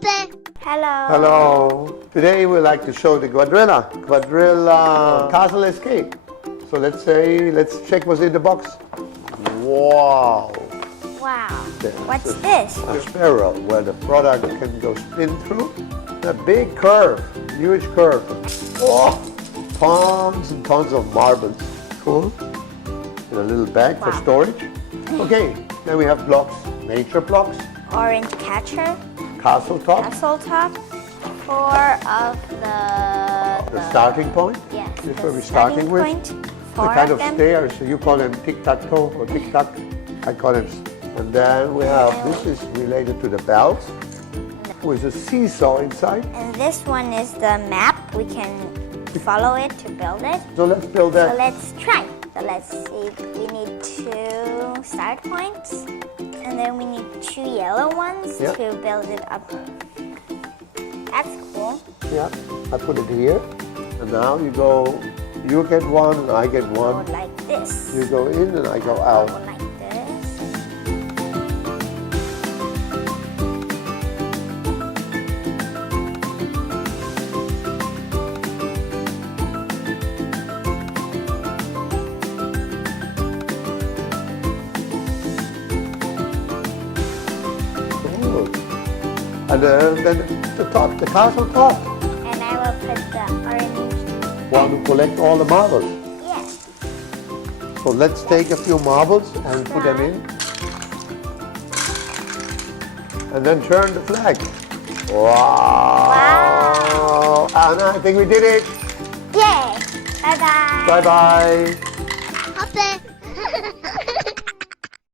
Hape. Hello. Hello. Today we like to show the Quadrilla castle escape. So let's check what's in the box. Wow. Wow. There's What's this? A spiral where the product can go spin through. A big curve, huge curve. Oh, tons and tons of marbles. Cool. In a little bag for storage. Okay, then we have blocks, nature blocks. Orange catcher. Castle top. Castle top. 4 of The starting point. Yes. This is where we're starting with. The kind of stairs. So you call them tic-tac-toe or tic-tac. I call them. And then we have, this is related to the bells, with a seesaw inside. And this one is the map. We can follow it to build it. So let's build that. So let's try. So let's see. We need 2 start points. And then we need 2 yellow ones to build it up. That's cool. Yeah, I put it here. And now you get one and I get one. Go like this. You go in and I go out. Go like this. Good. And then the top, the castle top. And I will put the orange. Want to collect all the marbles. Yes. So let's take a few marbles and put them in. And then turn the flag. Wow! And I think we did it. Yay! Bye-bye. Bye-bye. Hape.